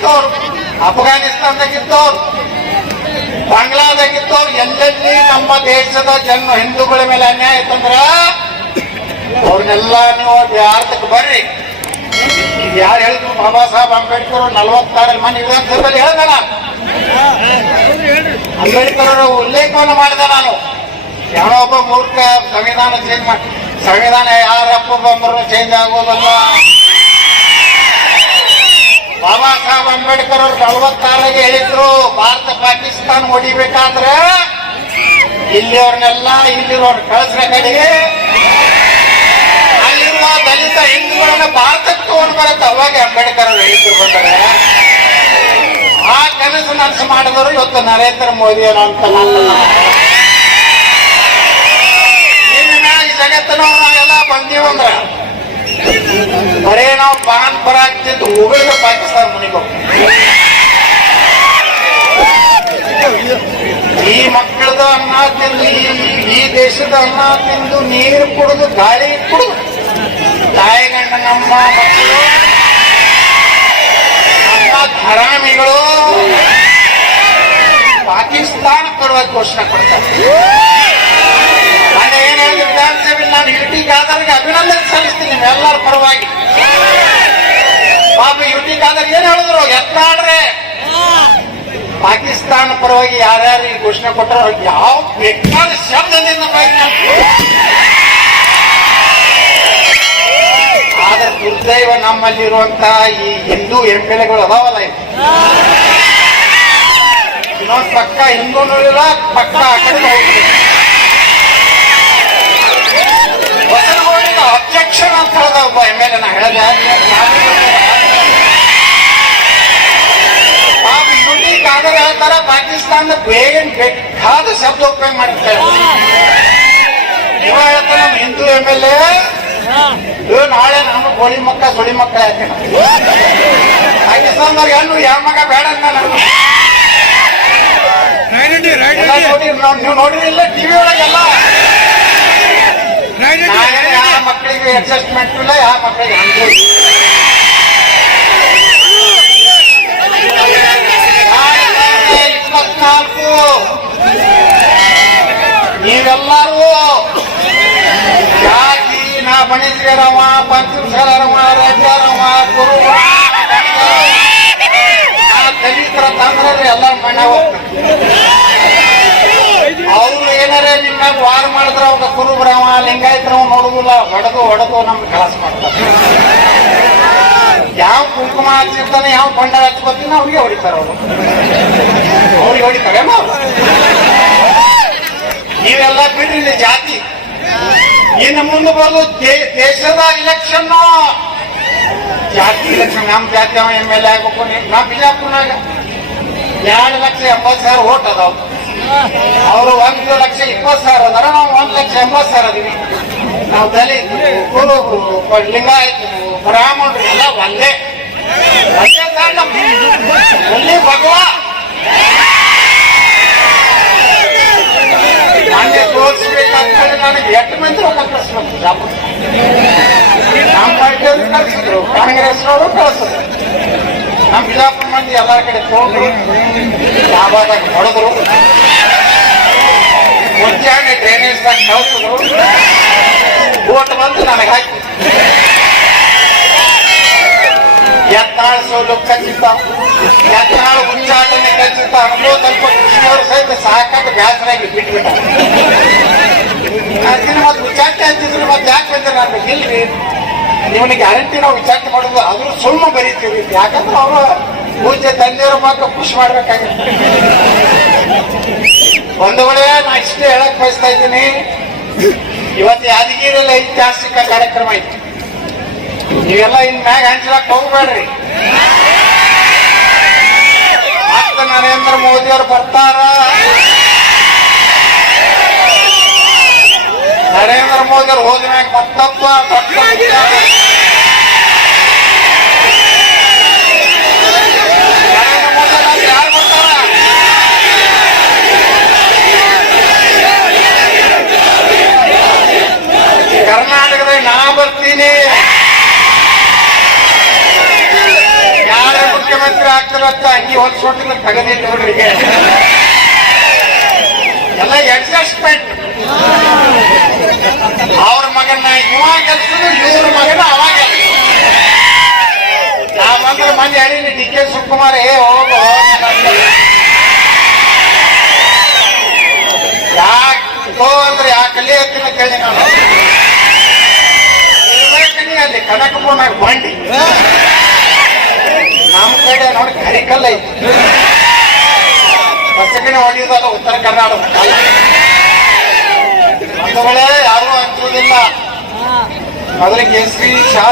ಇದ್ದವ್ರು ಅಫ್ಘಾನಿಸ್ತಾನದಾಗಿದ್ದವ್ರು ಬಾಂಗ್ಲಾದಾಗಿದ್ದವ್ರು ಎಲ್ಲೆಲ್ಲಿ ನಮ್ಮ ದೇಶದ ಜನ ಹಿಂದೂಗಳ ಮೇಲೆ ಅನ್ಯಾಯ ಆಯ್ತಂದ್ರ ಅವ್ರನ್ನೆಲ್ಲ ನೀವು ಭಾರತಕ್ಕೆ ಬರ್ರಿ. ಯಾರು ಹೇಳಿದ್ರು ಬಾಬಾ ಸಾಹೇಬ್ ಅಂಬೇಡ್ಕರ್ ನಲವತ್ತಾರಲ್ಲಿ ಮನೆ ವಿಧಾನಸಭೆಯಲ್ಲಿ ಹೇಳ್ದೆ ಅಂಬೇಡ್ಕರ್ ಅವರ ಉಲ್ಲೇಖವನ್ನು ಮಾಡಿದೆ ನಾನು. ಯಾರೋ ಒಬ್ಬ ಮೂರ್ಖ ಸಂವಿಧಾನ ಚೇಂಜ್ ಮಾಡಿ ಸಂವಿಧಾನ ಯಾರಪ್ಪ ಬಂದ್ರು ಚೇಂಜ್ ಆಗೋದಲ್ಲ. ಬಾಬಾ ಸಾಹೇಬ್ ಅಂಬೇಡ್ಕರ್ ಅವರು ನಲವತ್ತಾರಿಗೆ ಹೇಳಿದ್ರು, ಭಾರತ ಪಾಕಿಸ್ತಾನ ಹೊಡಿಬೇಕಾದ್ರೆ ಇಲ್ಲಿಯವ್ರನ್ನೆಲ್ಲ ಇಲ್ಲಿರೋರ್ ಕಳಿಸ್ರ ಕಡೆಗೆ. ಅಲ್ಲಿರುವ ದಲಿತ ಹಿಂದೂಗಳನ್ನ ಭಾರತಕ್ಕೆ ತಗೊಂಡು ಬರತ್ತೆ ಅವಾಗ ಅಂಬೇಡ್ಕರ್ ಅವ್ರು ಹೇಳಿದ್ರು ಬಂದರೆ. ಆ ಕನಸು ನನಸು ಮಾಡಿದವರು ಇವತ್ತು ನರೇಂದ್ರ ಮೋದಿ ಅವರು ಅಂತ ಇನ್ನು ಮ್ಯಾಗ ಜಗತ್ತಿನವ್ರು ನಾವೆಲ್ಲ ಬಂದೀವಂದ್ರ ಬರೇ ನಾವು ಪಾನ್ ಪರಾಗ್ತಿದ್ದು ಹೋಗಿದ್ರೆ ಪಾಕಿಸ್ತಾನ ಮುನಿಗೆ ಈ ಮಕ್ಕಳದ ಅನ್ನ ತಿಂದು, ಈ- ದೇಶದ ಅನ್ನ ತಿಂದು, ನೀರು ಕುಡಿದು, ಗಾಳಿ ಕುಡಿದು. ತಾಯಿಗಂಡ, ನಮ್ಮ ಮಕ್ಕಳು, ನಮ್ಮ ಹರಾಮಿಗಳು ಪಾಕಿಸ್ತಾನ ಪರವಾಗಿ ಘೋಷಣೆ ಕೊಡ್ತಾರೆ. ನಾನು ಯು ಟಿ ಖಾದರ್ಗೆ ಅಭಿನಂದನೆ ಸಲ್ಲಿಸ್ತೀನಿ ನಿಮ್ಮೆಲ್ಲರ ಪರವಾಗಿ. ಪಾಪ ಯು ಟಿ ಖಾದರ್ ಏನ್ ಹೇಳಿದ್ರು ಎತ್ತಾಡ್ರೆ ಪಾಕಿಸ್ತಾನ ಪರವಾಗಿ ಯಾರ್ಯಾರು ಈ ಘೋಷಣೆ ಕೊಟ್ಟರು, ಯಾವ ಬೇಕಾದ ಶಬ್ದದಿಂದ ಆದ್ರೆ ದುರ್ದೈವ ನಮ್ಮಲ್ಲಿರುವಂತಹ ಈ ಹಿಂದೂ ಎಂ ಅದಾವಲ್ಲ ಇನ್ನೊಂದು ಪಕ್ಕ ಹಿಂದೂ ಪಕ್ಕ ಆ ಹೋಗ್ಬಿಟ್ಟಿದೆ. ಬಸವನಗುಡಿಗೆ ಅಬ್ಜೆಕ್ಷನ್ ಅಂತ ಹೇಳ್ದ ಒಬ್ಬ ಎಂ ಎಲ್ ಎ ನಾ ಹೇಳ್ದೆ ಪಾಪ ಯುಟಿ ಕಾಗದ ಪಾಕಿಸ್ತಾನ ಪಾಕಿಸ್ತಾನದ ಬೇಗನ್ ಬೇಕಾದ ಶಬ್ದ ಉಪಯೋಗ ಮಾಡಿರ್ತಾರೆ ಇವ ಹೇಳ್ತಾನೆ ನಮ್ಮ ಹಿಂದೂ ಎಂ ಎಲ್ ಎ ಇವ್ ನಾಳೆ ನಾನು ಕೋಳಿ ಮಕ್ಕ ಸುಳಿ ಮಕ್ಕ ಯಾಕೆ ಪಾಕಿಸ್ತಾನದವ್ರಿಗೆ ಹೆಣ್ಣು ಯಾವ ಮಗ ಬೇಡ ಅಂತ ನಾನು. ನೀವು ನೋಡಿರಿಲ್ಲ ಟಿವಿ ಒಳಗೆಲ್ಲ. ಯಾವ ಮಕ್ಕಳಿಗೆ ಅಡ್ಜಸ್ಟ್ಮೆಂಟ್ ಇಲ್ಲ ಯಾವ ಮಕ್ಕಳಿಗೆ ಹಂಗೆ ಇಲ್ಲ. ನಾಳೆ ಇಪ್ಪತ್ನಾಲ್ಕು ನೀವೆಲ್ಲರೂ ಜಾತಿ ನಾ ಬಣಿಸಿರವ ಪಂಚರವ ರಜರವ ಗುರು ದಲಿತರ ತಂದ್ರೆ ಎಲ್ಲ ಹೋಗ್ತಾರೆ. ಅವ್ರು ಏನಾರೇ ನಿಮ್ಮ ವಾರ ಮಾಡಿದ್ರ ಅವಾಗ ಕುರುಬ್ರವ ಲಿಂಗಾಯತ್ರವ ನೋಡುದಿಲ್ಲ, ಹೊಡೆದು ಹೊಡೆದು ನಮ್ಗೆ ಕೆಲಸ ಮಾಡ್ತಾರೆ. ಯಾವ ಕುಂಕುಮ ಹಚ್ಚಿರ್ತಾನೆ, ಯಾವ ಬಂಡ ಹಚ್ಕೋತೀನಿ ಅವ್ರಿಗೆ ಹೊಡಿತಾರೆ ಅವರು. ಅವ್ರಿಗೆ ಹೊಡಿತಾರೆ ನೀವೆಲ್ಲ ಬಿಡ್ರಿ ಜಾತಿ. ಇನ್ನು ಮುಂದೆ ಬರೋದು ದೇಶದ ಇಲೆಕ್ಷನ್ ಜಾತಿ ಇಲೆಕ್ಷನ್ ನಮ್ಮ ಜಾತಿ ಅವ ಎಂ ಎಲ್ ಎ ಆಗ್ಬೇಕು. ನೀ- ಬಿಜಾಪುರ್ನಾಗ. ಎರಡು ಲಕ್ಷ ಎಂಬತ್ತು ಸಾವಿರ ಓಟ್ ಅದಾವ. ಅವರು ಒಂದು ಲಕ್ಷ ಇಪ್ಪತ್ತು ಸಾವಿರ ಅದಾರ, ನಾವು ಒಂದು ಲಕ್ಷ ಎಂಬತ್ತು ಸಾವಿರ ಅದೀವಿ. ನಾವು ದಲಿತರು ಕುರುಬರು ಲಿಂಗಾಯತರು ಬ್ರಾಹ್ಮಣರು ಎಲ್ಲ ಒಂದೇ. ಒಂದೇ ಒಲ್ಲಿ ಭಗವ. ನನಗೆ ಎಷ್ಟು ಮಂದಿ ರೊಕ್ಕ ಕಳಿಸ್ಬೇಕು ಜಾಪುರ ನಮ್ಮ ಪಾರ್ಟಿಯವರು ಕಳಿಸಿದ್ರು ಕಾಂಗ್ರೆಸ್ ಅವರು ಕಳಿಸಿದ್ರು ನಮ್ಮ ಬಿಜಾಪುರ ಮಂದಿ ಎಲ್ಲಾ ಕಡೆ ತಗೊಂಡ್ರು ಯಾವಾಗ ಹೊಡೆದ್ರು ಮುಂಜಾನೆ ಡ್ರೈನೇಜ್ದಾಗ ಕಳಿಸಿದ್ರು ಓಟ್ ಬಂದು ನನಗೆ ಹಾಕಿ ಎತ್ತಾಳ ಸೋಲು ಖಚಿತ ಎತ್ತಾಳ ಉಚ್ಚಾಟನೆ ಖಚಿತ ಅನ್ನೋ ಸ್ವಲ್ಪ ಕೃಷ್ಣವರು ಸಹಿತ ಸಾಕಾಗ ಬ್ಯಾಸರಾಗಿ ಬಿಟ್ಬಿಟ್ಟ ಅದನ್ನ ಮತ್ತೆ ಉಚ್ಚಾಟನೆ ಅಂತಿದ್ರು ಮತ್ತೆ ಯಾಕೆ ಬಂದ್ರೆ ನಾನು ಇಲ್ರಿ ನಿಮ್ಮನ್ನ ಗ್ಯಾರಂಟಿ ನಾವು ವಿಚಾರಣೆ ಮಾಡೋದು ಆದ್ರೂ ಸುಳ್ಳು ಬರೀತೀವಿ ಯಾಕಂದ್ರೆ ಅವರು ಪೂಜೆ ತಂದೆಯವ್ರ ಮಾತ್ರ ಖುಷಿ ಮಾಡ್ಬೇಕಾಗಿತ್ತು. ಒಂದು ವೇಳೆ ನಾ ಇಷ್ಟೇ ಹೇಳಕ್ ಬಯಸ್ತಾ ಇದ್ದೀನಿ. ಇವತ್ತು ಯಾದಗಿರಿಯಲ್ಲಿ ಐತಿಹಾಸಿಕ ಕಾರ್ಯಕ್ರಮ ಐತಿ ನೀವೆಲ್ಲ ಇನ್ ಮ್ಯಾಗ ಹಂಚಲಕ್ ಹೋಗ್ಬೇಡ್ರಿ. ನರೇಂದ್ರ ಮೋದಿ ಅವ್ರು ಬರ್ತಾರ ನರೇಂದ್ರ ಮೋದಿ ಅವ್ರು ಹೋದ ಮ್ಯಾಗ ಮತ್ತೊಬ್ಬ ದೊಡ್ಡ ವಿಚಾರ. ನರೇಂದ್ರ ಮೋದಿ ಅವ್ರು ಯಾರು ಬರ್ತಾರ? ಕರ್ನಾಟಕದಲ್ಲಿ ನಾ ಬರ್ತೀನಿ. ಯಾರೇ ಮುಖ್ಯಮಂತ್ರಿ ಆಗ್ತಾರ ಅಂಗಿ ಹೊಲ್ಸ್ಕೊಟ್ಟಿಲ್ಲ ತಗದಿಟ್ಟು ನೋಡ್ರಿ ಎಲ್ಲ ಅಡ್ಜಸ್ಟ್ಮೆಂಟ್ ಅವ್ರ ಮಗನ ಇವ ಗೆಲ್ಸುದು ಇವ್ರ ಮಗನ ಅವಾಗ ನಾವಂದ್ರೆ ಮಂದಿ ಹೇಳಿನಿ ಡಿ ಕೆ ಶಿವಕುಮಾರ್ ಏ ಹೋಗು ಯಾಕೋ ಅಂದ್ರೆ ಯಾಕಲ್ಲಿ ಹತ್ತಿನ ಕೇಳಿ ನಾನು ಅಲ್ಲಿ ಕನಕಪುರ್ನಾಗ ಬಂಡಿ ನಮ್ಮ ಕಡೆ ನೋಡಿ ಕರಿಕಲ್ಲ ಐತಿ ಹೊಸಗಡೆ ಹೊಡೆಯುವುದಲ್ಲ ಉತ್ತರ ಕರ್ನಾಟಕ ಯಾರು ಹಂಚುವುದಿಲ್ಲ ಆದ್ರೆ ಕೇಸರಿ ಶಾ